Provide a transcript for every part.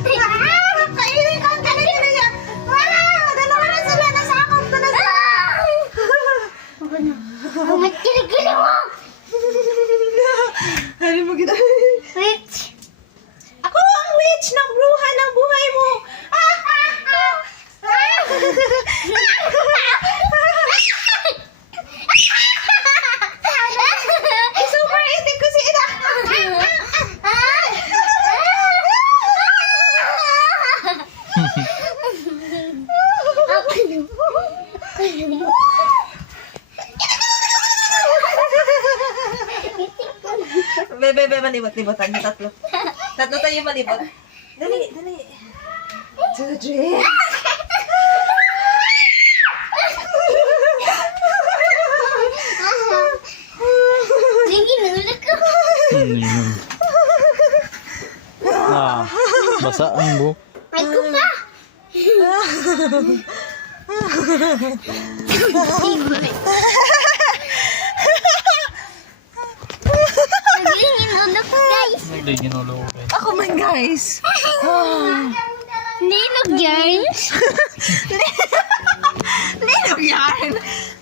Kainin ka, dali na yan. Wala, dalawa na sila. Nasa akong ko na sila. Ang kilig-kilig mo! Ano mo kita? Wait! Ako ang witch ng bruha ng buhay mo. Super itik ko si Ida. Bebe, malibot-libotan yung tatlo. Tatlo tayo malibot. Dali, dali. Tudre. Sige, nulak ko. Ah, basa ang buhok. Ay ko pa! Naging inulak ko, guys. Hindi ginulo. Ako man, guys. Linog yarns. Linog yarn.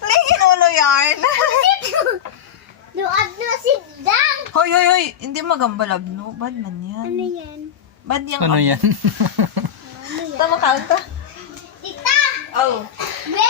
Lingin ulo yarn. Luad na si Dang. Hoy, hoy, hoy. Hindi magambalab, no? Bad man yan. Ano yan? Bad yung Ano yan? Tama ka, ito. Tita! Oh.